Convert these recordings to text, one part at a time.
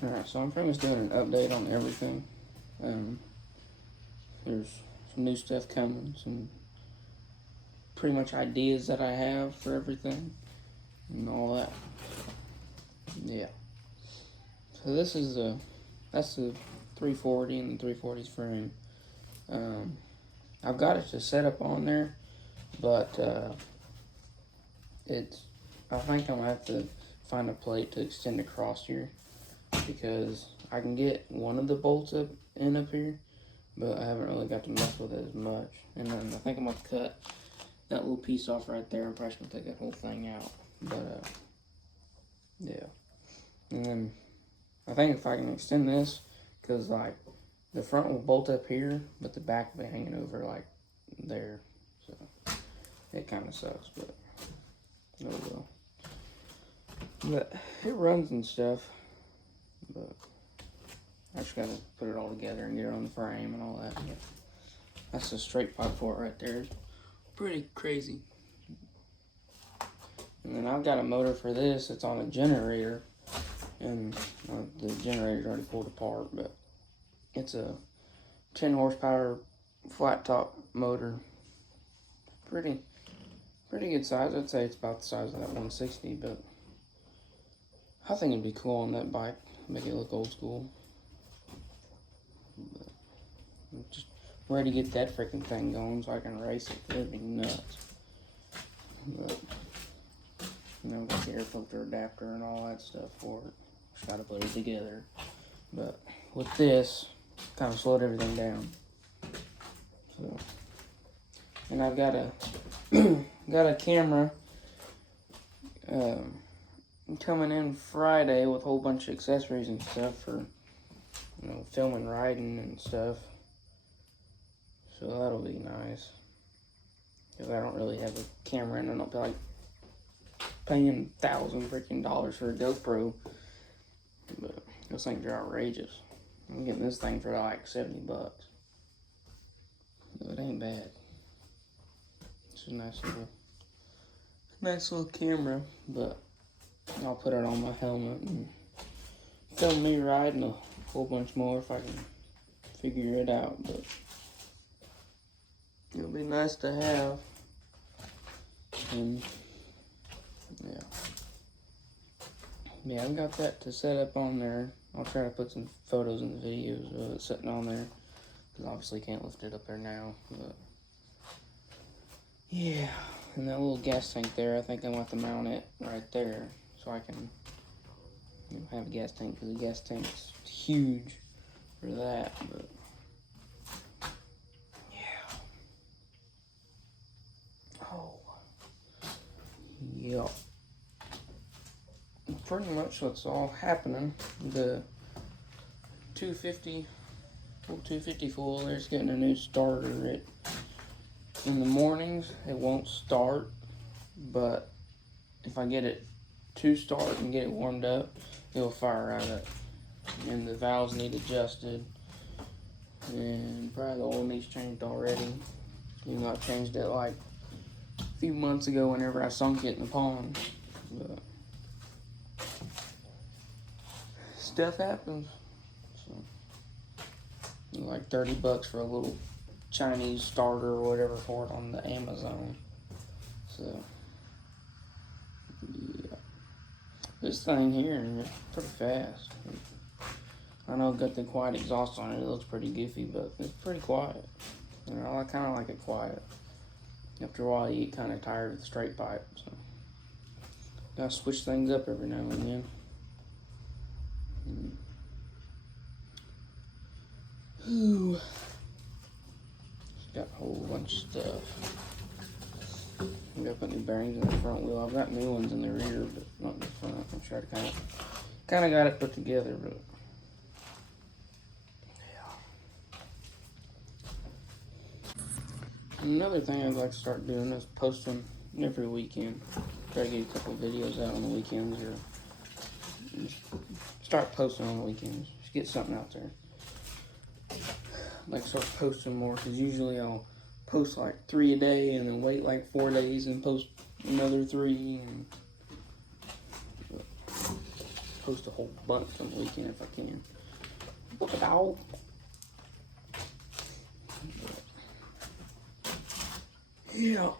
Alright, so I'm pretty much doing an update on everything. There's some new stuff coming, some pretty much ideas that I have for everything, and all that. Yeah. So this is that's the 340 and the 340's frame. I've got it to set up on there, but I think I'm gonna have to find a plate to extend across here, because I can get one of the bolts up here, but I haven't really got to mess with it as much. And then I think I'm gonna cut that little piece off right there. I'm probably gonna take that whole thing out, but yeah. And then I think if I can extend this, because like the front will bolt up here, but the back will be hanging over like there, so it kind of sucks, but oh well. But it runs and stuff, but I just gotta put it all together and get it on the frame and all that. Yeah. That's the straight pipe for it right there. It's pretty crazy. And then I've got a motor for this. It's on a generator, and the generator's already pulled apart, but it's a 10 horsepower flat top motor. Pretty good size. I'd say it's about the size of that 160, but I think it'd be cool on that bike, make it look old school. But I'm just ready to get that freaking thing going so I can race it. It'd be nuts. But you know, got the air filter adapter and all that stuff for it. Just gotta put it together. But with this, kind of slowed everything down. So, and I've got a camera coming in Friday with a whole bunch of accessories and stuff for, you know, filming riding and stuff. So that'll be nice. Because I don't really have a camera, and I don't feel like paying $1,000 for a GoPro. But those things are outrageous. I'm getting this thing for like $70. So it ain't bad. It's a nice little camera, but I'll put it on my helmet and film me riding a whole bunch more if I can figure it out. But it'll be nice to have. And yeah, I've got that to set up on there. I'll try to put some photos in the videos of it sitting on there, because obviously can't lift it up there now. But yeah, and that little gas tank there, I think I'm going to have to mount it right there so I can, you know, have a gas tank, because the gas tank's huge for that. But yeah. Oh. Yup. Pretty much what's all happening. The 250 full, there's getting a new starter. In the mornings, it won't start, but if I get it to start and get it warmed up, it'll fire right up. And the valves need adjusted, and probably the oil needs changed already. You know, I changed it like a few months ago whenever I sunk it in the pond. But stuff happens. So, like $30 for a little Chinese starter or whatever for it on the Amazon. So yeah, this thing here is pretty fast. I know I've got the quiet exhaust on it. It looks pretty goofy, but it's pretty quiet. You know, I kind of like it quiet. After a while, you get kind of tired of the straight pipe. So gotta switch things up every now and then. Ooh. Got a whole bunch of stuff. I gotta put new bearings in the front wheel. I've got new ones in the rear, but not in the front. I'm sure I kind of got it put together, but yeah. Another thing I'd like to start doing is posting every weekend. Try to get a couple of videos out on the weekends, or just start posting on the weekends. Just get something out there. Like start posting more, because usually I'll post like 3 a day and then wait like 4 days and post another 3. And post a whole bunch on the weekend if I can. Look at dog. Yeah.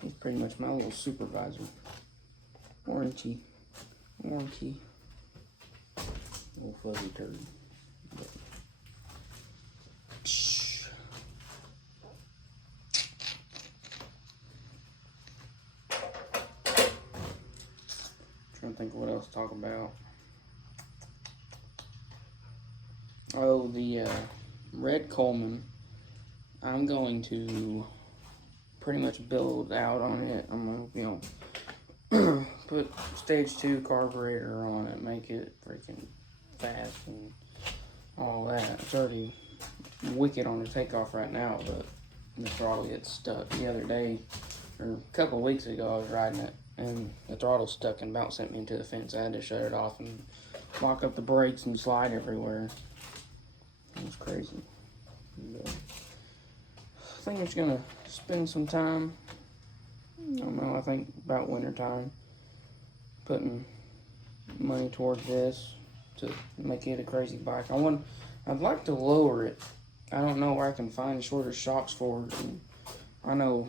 He's pretty much my little supervisor. Warranty. Little fuzzy turd. But, trying to think of what else to talk about. Oh, the red Coleman. I'm going to pretty much build out on it. I'm gonna, you know, put stage 2 carburetor on it, make it freaking fast and all that. It's already wicked on the takeoff right now, but the throttle gets stuck. The other day, or a couple of weeks ago, I was riding it and the throttle stuck and about sent me into the fence. I had to shut it off and lock up the brakes and slide everywhere. It was crazy. But I think it's gonna spend some time, I don't know, I think about winter time, putting money towards this to make it a crazy bike. I'd like to lower it. I don't know where I can find shorter shocks for it. And I know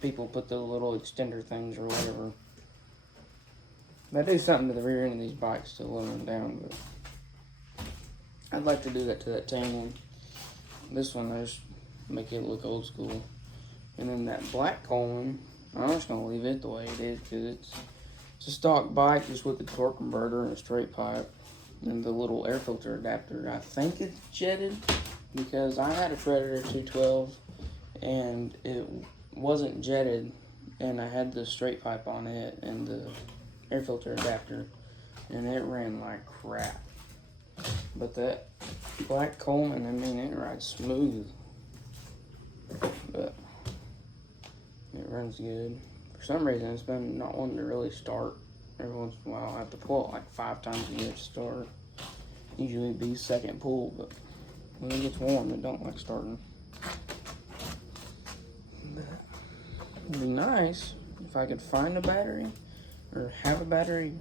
people put the little extender things or whatever. They do something to the rear end of these bikes to lower them down, but I'd like to do that to that tan one. This one, I just make it look old school. And then that black Coleman, I'm just gonna leave it the way it is because it's a stock bike just with the torque converter and a straight pipe and the little air filter adapter. I think it's jetted because I had a Predator 212 and it wasn't jetted, and I had the straight pipe on it and the air filter adapter, and it ran like crap. But that black Coleman, I mean, it rides smooth, but it runs good. For some reason, it's been not wanting to really start. Every once in a while, I have to pull it like 5 times a year to start. Usually it'd be second pull, but when it gets warm, it don't like starting. But it'd be nice if I could find a battery or have a battery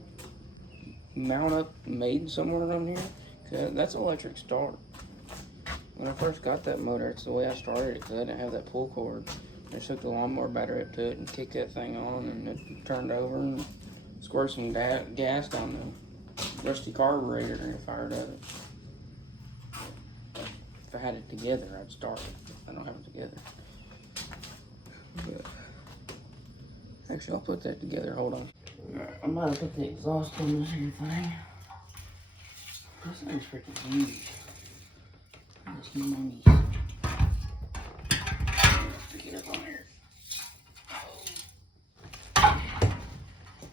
mount up made somewhere around here. Cause that's electric start. When I first got that motor, it's the way I started it because I didn't have that pull cord. I just hooked the lawnmower battery up to it and kicked that thing on, and it turned over and squirted some gas down the rusty carburetor and it fired up. If I had it together, I'd start it. I don't have it together. But actually, I'll put that together. Hold on. Alright, I'm about to put the exhaust on this here thing. This thing's freaking huge. It's humongous. Pick it up on here.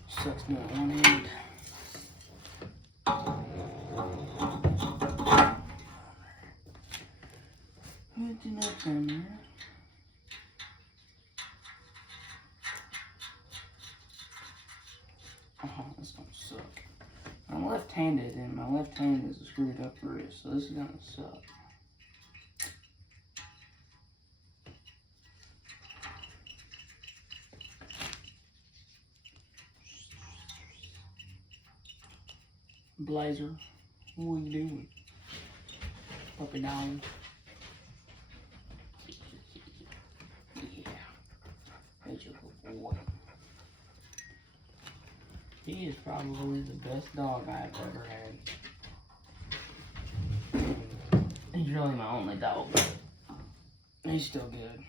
Sucks me at one end. Put the nuts on there. Oh, this gonna suck. I'm left-handed and my left hand is a screwed up wrist, so this is gonna suck. Blazer, what are you doing? Puppy dog. Yeah, that's a good boy. He is probably the best dog I've ever had. He's really my only dog, but he's still good.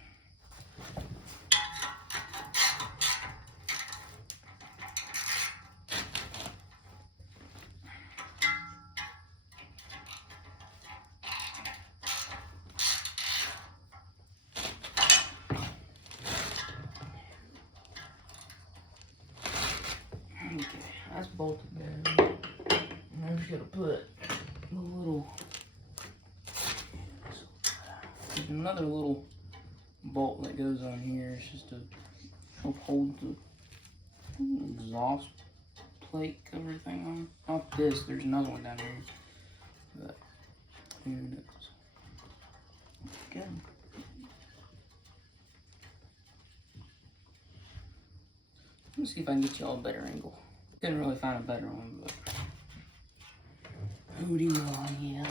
Okay, that's bolted down. And I'm just gonna put a little, there's another little bolt that goes on here. It's just to help hold the exhaust plate cover thing on. Off this, there's another one down here. But here it is. Good. Let me see if I can get y'all a better angle. Couldn't really find a better one, but Hootie Molly, yeah.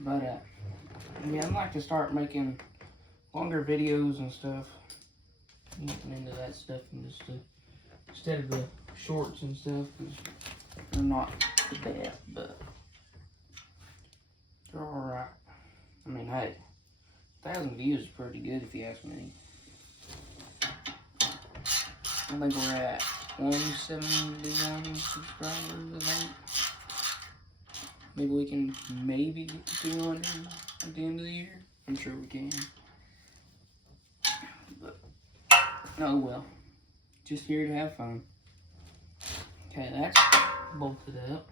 But, yeah, I'd like to start making longer videos and stuff. Getting into that stuff and just instead of the shorts and stuff, because they're not the best, but they're alright. I mean, hey, 1,000 views is pretty good if you ask me. I think we're at 171 subscribers, I think. Maybe we can get to 200 at the end of the year. I'm sure we can. But, oh well. Just here to have fun. Okay, that's bolted up.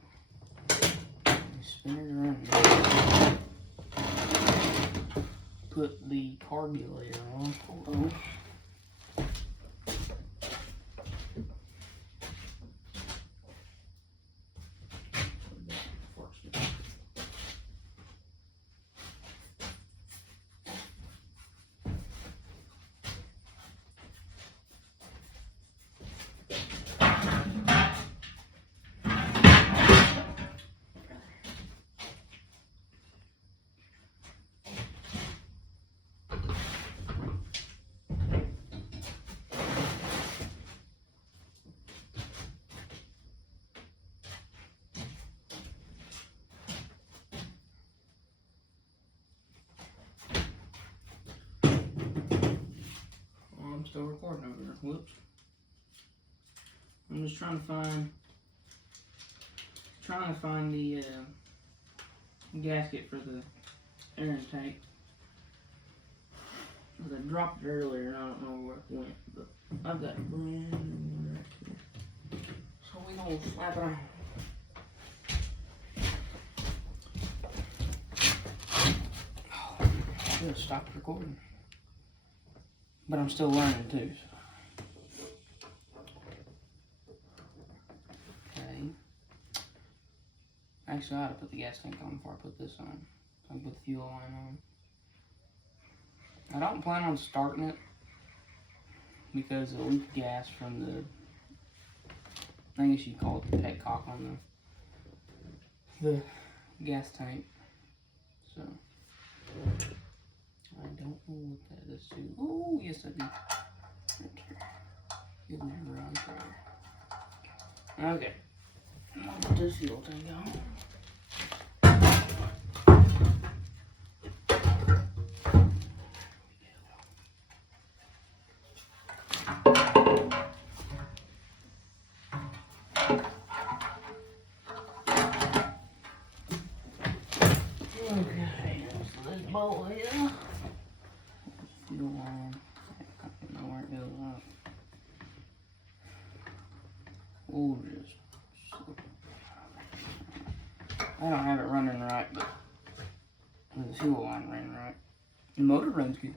Spin it around. Put the carburetor on. Hold on. I'm still recording over there. Whoops. I'm just trying to find the gasket for the air intake. I dropped it earlier and I don't know where it went, but I've got a brand new one right here. So we gonna slap it on. I should have stopped recording. But I'm still learning too. Okay. Actually, I ought to put the gas tank on before I put this on. So I can put the fuel line on. I don't plan on starting it because it leaked gas from the, I guess you call it the petcock on the gas tank. So I don't know what that is too. Oh, yes I do. Right here. Give me a run for it. Okay. I'll put this fuel tank on. Okay, so this bolt here. Fuel line. I don't know where it goes up. Oh, just. I don't have it running right, but the fuel line ran right. The motor runs good,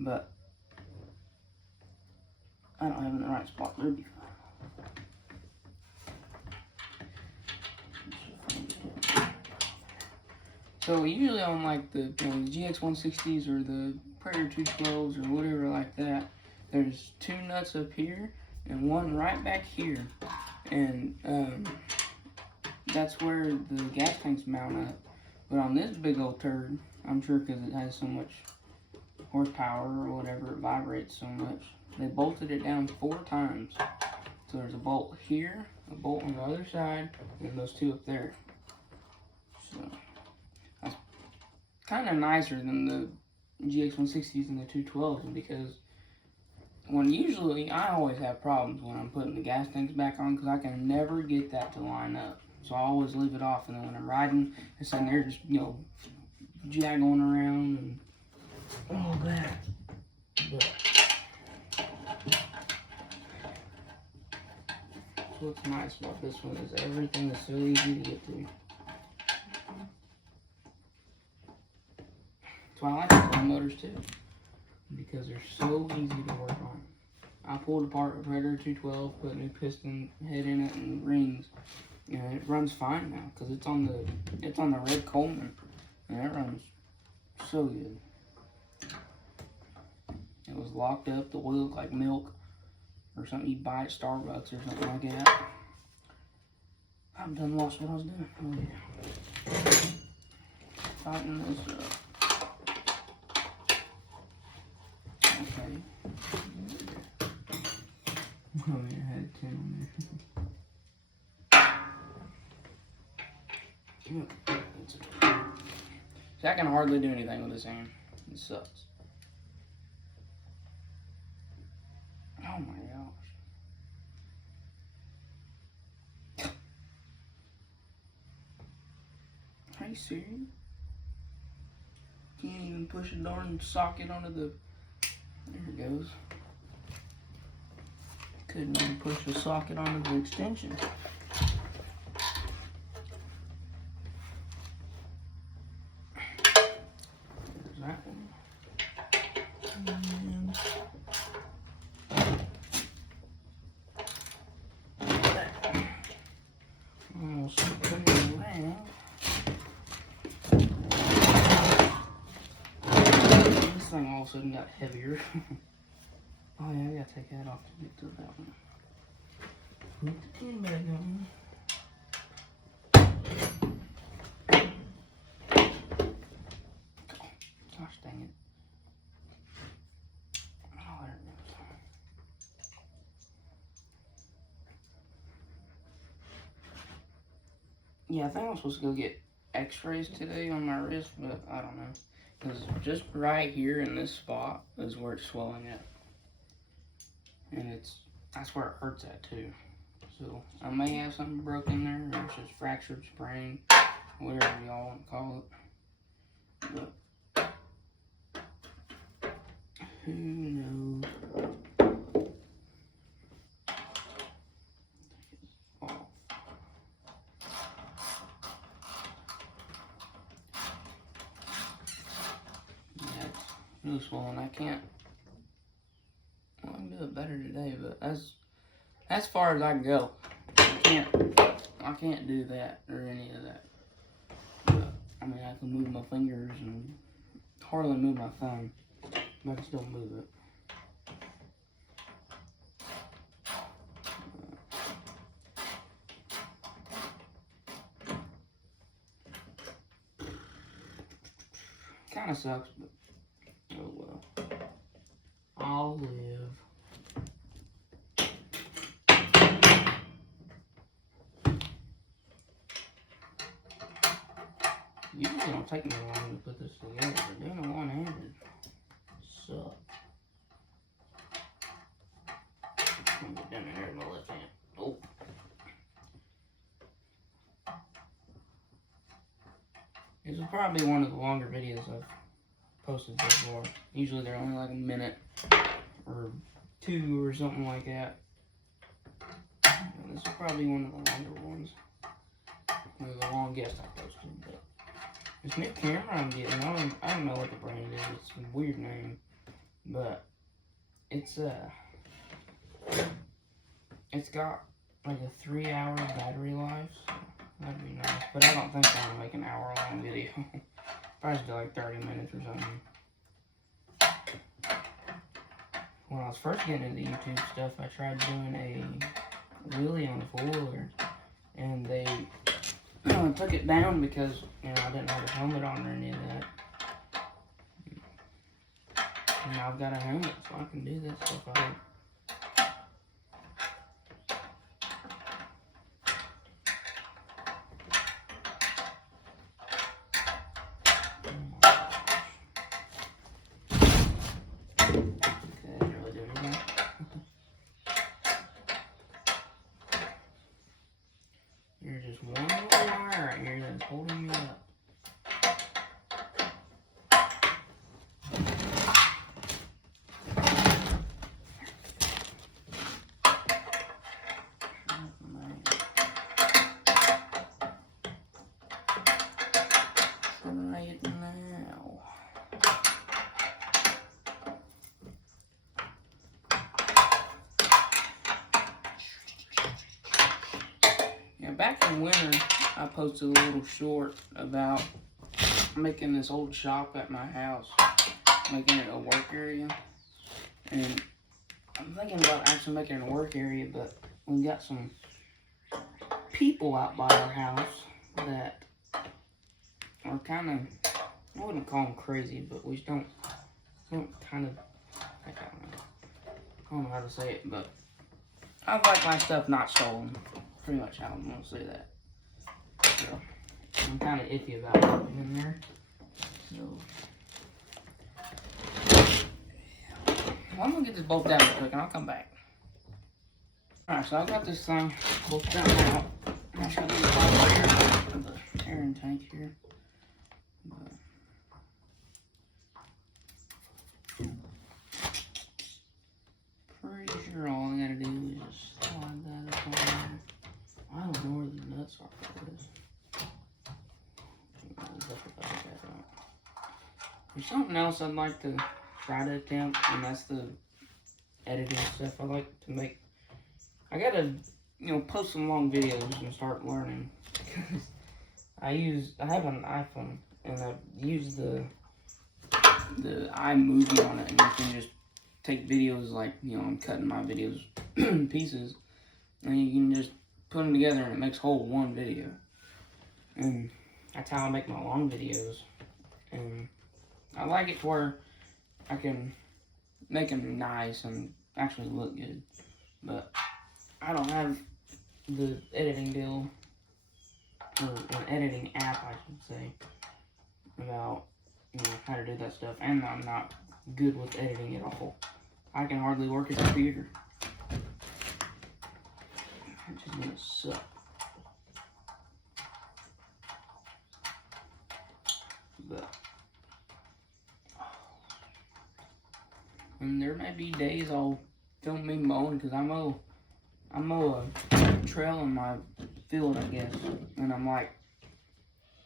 but I don't have it in the right spot. It'll be fine. So usually on like the GX160s or the Predator 212s or whatever like that, there's two nuts up here and one right back here, and that's where the gas tanks mount up. But on this big old turd, I'm sure because it has so much horsepower or whatever, it vibrates so much, they bolted it down 4 times. So there's a bolt here, a bolt on the other side, and those two up there. So that's kind of nicer than the GX160s and the 212s, because I always have problems when I'm putting the gas tanks back on because I can never get that to line up. So I always leave it off, and then when I'm riding, it's sitting there just, jagging around and all that. But what's nice about this one is everything is so easy to get to. That's why I like these little motors too, because they're so easy to work on. I pulled apart a Predator 212, put a new piston head in it and rings, and it runs fine now because it's on the red Coleman, and it runs so good. It was locked up. The oil looked like milk or something you buy at Starbucks or something like that. I'm done lost what I was doing. Oh yeah. Tighten this up. Okay. Oh yeah, I had 10 on there. See, I can hardly do anything with this hand. It sucks. Oh my gosh. Are you serious? Can't even push a darn socket onto the... There it goes. Couldn't even push the socket onto the extension. There's that one. And that. Almost put it around. This thing all of a sudden got heavier. Oh yeah, I gotta take that off to get to that one. Put the pin back on. Gosh dang it. Oh, there it goes. Yeah, I think I'm supposed to go get x-rays today on my wrist, but I don't know. Because just right here in this spot is where it's swelling at. And that's where it hurts at too. So I may have something broken there, or it's just fractured, sprained, whatever y'all want to call it. But who knows? Oh. Yeah, it's really swollen. I can do it better today, but as far as I can go. I can't do that or any of that. But, I mean, I can move my fingers and hardly move my thumb, but I can still move it. Kind of sucks, but oh well. I'll live. Usually it don't take me long to put this together, but doing it one-handed sucks. I'm gonna get down there with my left hand. Oh. This is probably one of the longer videos I've posted so far. Usually they're only like a minute or 2 or something like that. And this is probably one of the longer ones. The longest I posted, but this new camera I'm getting, I don't know what the brand is. It's a weird name, but it's got like a 3-hour battery life, so that'd be nice. But I don't think I'm gonna make an hour-long video. Probably do like 30 minutes or something. When I was first getting into YouTube stuff, I tried doing a wheelie on the 4-wheeler, and they took it down because, you know, I didn't have a helmet on or any of that. And now I've got a helmet, so I can do that stuff. I hope. There's just one little wire right here that's holding me up. Right now. Back in winter, I posted a little short about making this old shop at my house, making it a work area. And I'm thinking about actually making it a work area, but we got some people out by our house that are kind of, I wouldn't call them crazy, but we don't kind of, I don't know how to say it, but I like my stuff not stolen. Pretty much how I'm gonna say that. So I'm kind of iffy about putting in there. So yeah. Well, I'm gonna get this bolt down real quick and I'll come back. Alright, so I got this thing bolted down now. I just got the bottom here of the air intake here. But pretty sure all I gotta do is just slide that up on there. I don't know where the nuts are for this. There's something else I'd like to try to attempt, and that's the editing stuff. I like to make. I gotta, post some long videos and start learning. I have an iPhone, and I use the iMovie on it, and you can just take videos like, I'm cutting my videos in pieces, and you can just put them together, and it makes whole one video. And that's how I make my long videos, and I like it to where I can make them nice and actually look good. But I don't have the editing deal, or an editing app, I should say, about how to do that stuff. And I'm not good with editing at all. I can hardly work a computer. Which is gonna suck. But and there may be days I'll film me mowing, because I mow a trail in my field, I guess, and I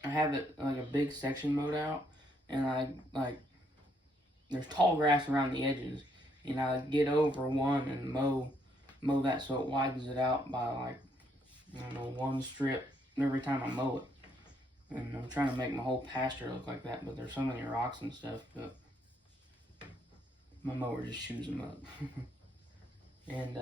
have it like a big section mowed out, and there's tall grass around the edges, and I get over one and mow that so it widens it out by one strip every time I mow it. And I'm trying to make my whole pasture look like that, but there's so many rocks and stuff, but my mower just chews them up. And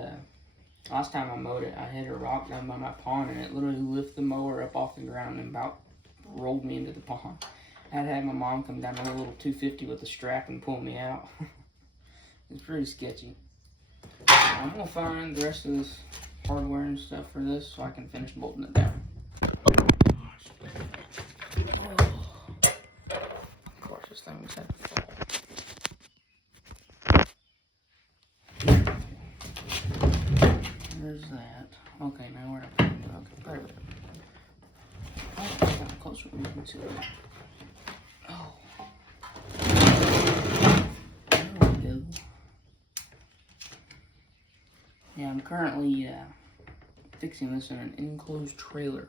last time I mowed it, I hit a rock down by my pond, and it literally lifted the mower up off the ground and about rolled me into the pond. I had my mom come down with a little 250 with a strap and pull me out. It's pretty sketchy. I'm gonna find the rest of this hardware and stuff for this so I can finish bolting it down. Of course, this thing was had to fall. There's that. Okay, now we're up. Okay, perfect. Oh, I got closer so we can see that. Oh. There we go. Yeah, I'm currently fixing this in an enclosed trailer.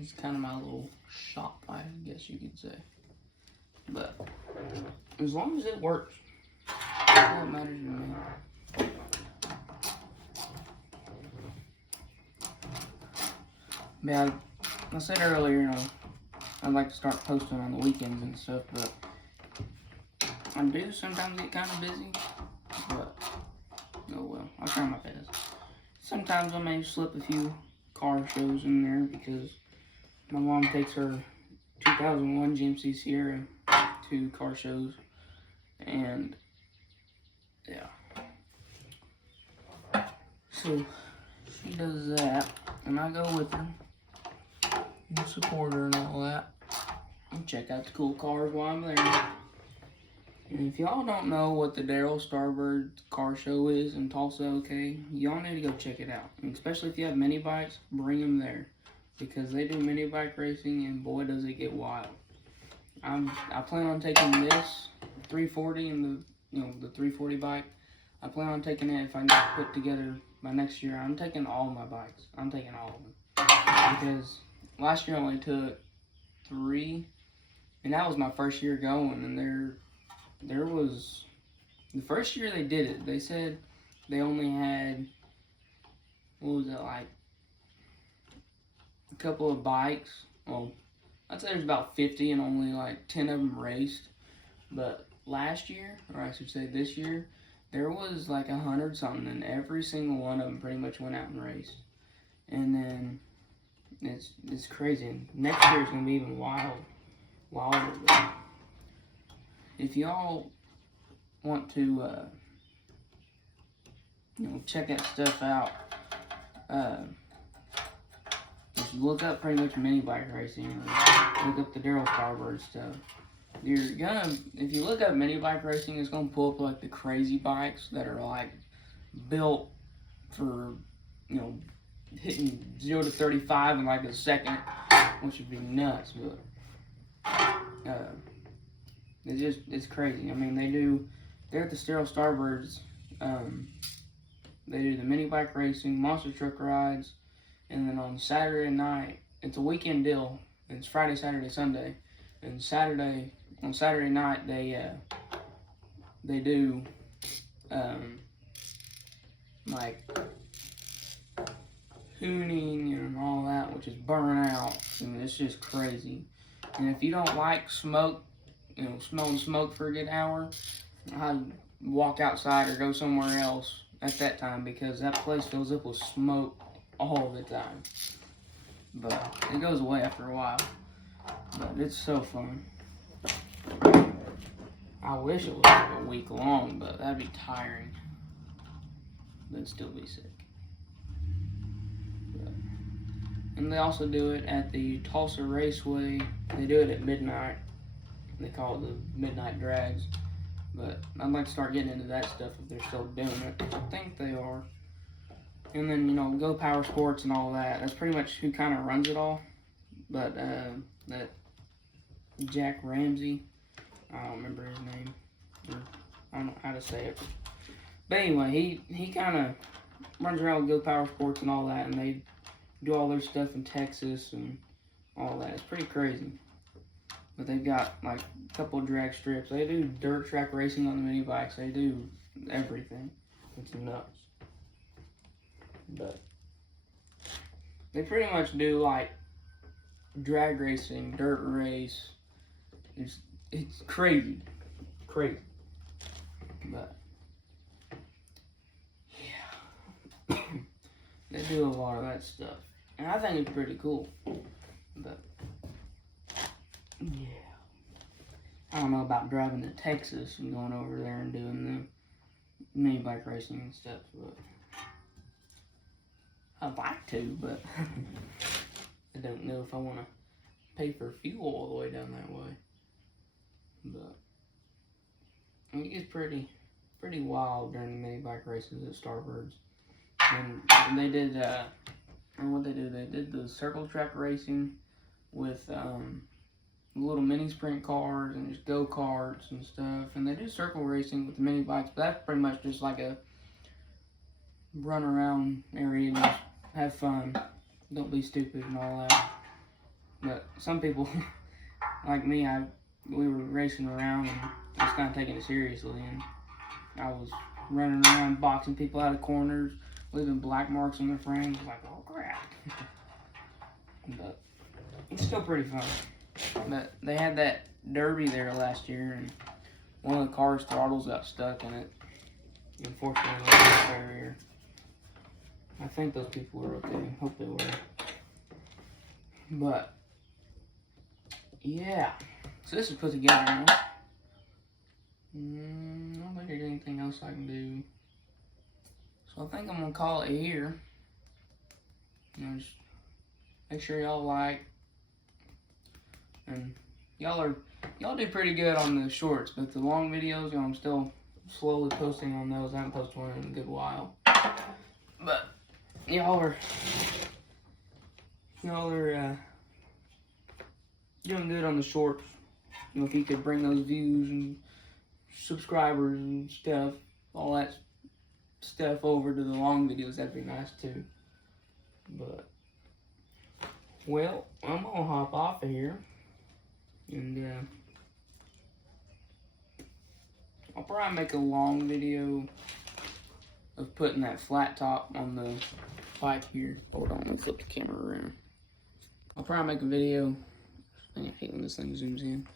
It's kind of my little shop, I guess you could say. But as long as it works, that's all that matters to me. Yeah, I said earlier, I'd like to start posting on the weekends and stuff, but I do sometimes get kind of busy, but oh well, I'll try my best. Sometimes I may slip a few car shows in there because my mom takes her 2001 GMC Sierra to car shows, and yeah. So she does that, and I go with her and support her and all that, and check out the cool cars while I'm there. And if y'all don't know what the Daryl Starbird car show is in Tulsa, okay, y'all need to go check it out. And especially if you have mini bikes, bring them there, because they do mini bike racing, and boy does it get wild. I plan on taking this 340 and the 340 bike. I plan on taking it if I can get it put together by next year. I'm taking all my bikes. I'm taking all of them, because last year I only took 3, and that was my first year going. And there was the first year they did it. They said they only had, what was it, like a couple of bikes. Well, I'd say there's about 50, and only like 10 of them raced. But last year, or I should say this year, there was like 100 something, and every single one of them pretty much went out and raced. And then it's crazy. And next year it's gonna be even wilder. If y'all want to, check that stuff out, just look up pretty much mini bike racing, or look up the Daryl Starbird stuff. You're gonna, if you look up mini bike racing, it's gonna pull up like the crazy bikes that are like built for, hitting 0 to 35 in like a second, which would be nuts. But it's crazy. I mean, they're at the Daryl Starbirds. They do the mini bike racing, monster truck rides, and then on Saturday night, it's a weekend deal. It's Friday, Saturday, Sunday, and on Saturday night they do like tuning and all that, which is burnout, and it's just crazy. And if you don't like smoke, smelling smoke for a good hour, I'd walk outside or go somewhere else at that time, because that place fills up with smoke all the time. But it goes away after a while. But it's so fun. I wish it was like a week long, but that'd be tiring. But still be sick. And they also do it at the Tulsa Raceway. They do it at midnight. They call it the Midnight Drags. But I'd like to start getting into that stuff if they're still doing it. I think they are. And then, Go Power Sports and all that. That's pretty much who kind of runs it all. But that Jack Ramsey, I don't remember his name. I don't know how to say it. But anyway, he kind of runs around with Go Power Sports and all that. And they do all their stuff in Texas and all that. It's pretty crazy. But they've got like a couple of drag strips. They do dirt track racing on the mini bikes. They do everything. It's nuts. But they pretty much do like drag racing, dirt race. It's crazy. But yeah, they do a lot of that stuff, and I think it's pretty cool. But yeah, I don't know about driving to Texas and going over there and doing the mini bike racing and stuff, but I'd like to, but I don't know if I want to pay for fuel all the way down that way. But it gets pretty wild during the mini bike races at Starbirds. And they did, and what they did the circle track racing with little mini sprint cars and just go-karts and stuff. And they do circle racing with the mini bikes, but that's pretty much just like a run around area and just have fun. Don't be stupid and all that. But some people, like me, we were racing around and just kind of taking it seriously. And I was running around boxing people out of corners, leaving black marks on their frames. Like, oh crap. But it's still pretty fun. But they had that derby there last year, and one of the car's throttles got stuck in it. Unfortunately, it was a barrier. I think those people were okay. Hope they were. But yeah, so this is put together now. I don't think there's anything else I can do. So I think I'm gonna call it here. Just make sure y'all like, and y'all do pretty good on the shorts, but the long videos, I'm still slowly posting on those. I haven't posted one in a good while, but y'all are doing good on the shorts. If you could bring those views and subscribers and stuff, all that stuff over to the long videos, that'd be nice too. But well, I'm gonna hop off of here, and I'll probably make a long video of putting that flat top on the bike here. Hold on, let me flip the camera around. I'll probably make a video. I hate when this thing zooms in.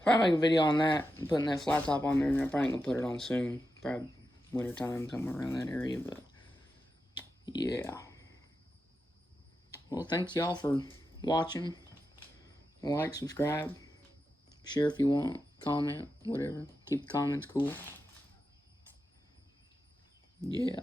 I'll probably make a video on that, putting that flat top on there. I'm probably gonna put it on soon, probably winter time, somewhere around that area. But yeah. well, thanks y'all for watching. Like, subscribe, share if you want, comment, whatever. Keep the comments cool. Yeah.